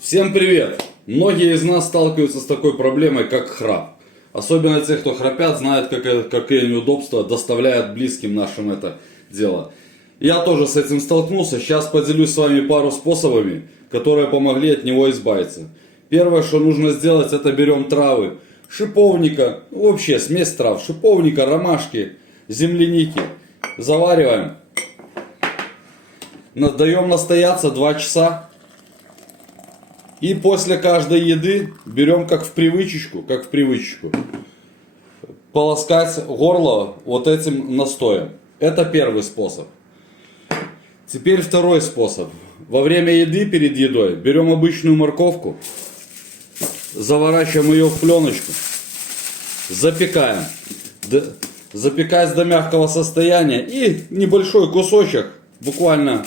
Всем привет! Многие из нас сталкиваются с такой проблемой, как храп. Особенно те, кто храпят, знают, какие неудобства доставляет близким нашим это дело. Я тоже с этим столкнулся. Сейчас поделюсь с вами пару способами, которые помогли от него избавиться. Первое, что нужно сделать, это берем травы. Шиповника, вообще смесь трав. Шиповника, ромашки, земляники. Завариваем. Даем настояться 2 часа. И после каждой еды берем как в привычечку, полоскать горло вот этим настоем. Это первый способ. Теперь второй способ. Во время еды, перед едой, берем обычную морковку, заворачиваем ее в пленочку, запекаем. Запекать до мягкого состояния и небольшой кусочек, буквально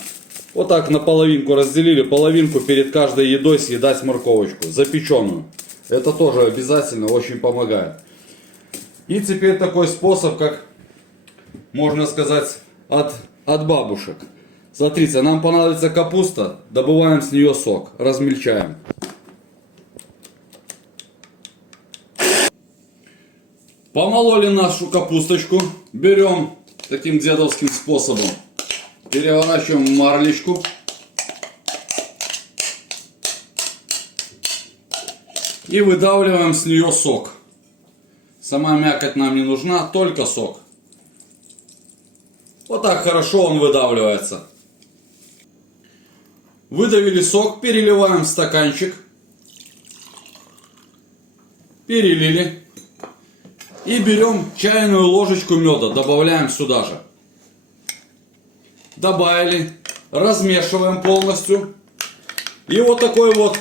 вот так на половинку разделили, половинку перед каждой едой съедать морковочку, запеченную. Это тоже обязательно очень помогает. И теперь такой способ, как, можно сказать, от бабушек. Смотрите, нам понадобится капуста, добываем с нее сок, размельчаем. Помололи нашу капусточку, берем таким дедовским способом. Переворачиваем в марлечку. И выдавливаем с нее сок. Сама мякоть нам не нужна, только сок. Вот так хорошо он выдавливается. Выдавили сок, переливаем в стаканчик. Перелили. И берем чайную ложечку меда, добавляем сюда же. Добавили, размешиваем полностью. И вот такой вот,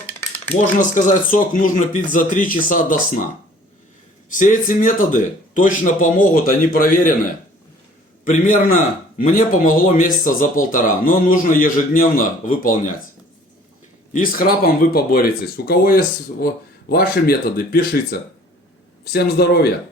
можно сказать, сок нужно пить за 3 часа до сна. Все эти методы точно помогут, они проверены. Примерно мне помогло месяца за 1,5, но нужно ежедневно выполнять. И с храпом вы поборетесь. У кого есть ваши методы, пишите. Всем здоровья!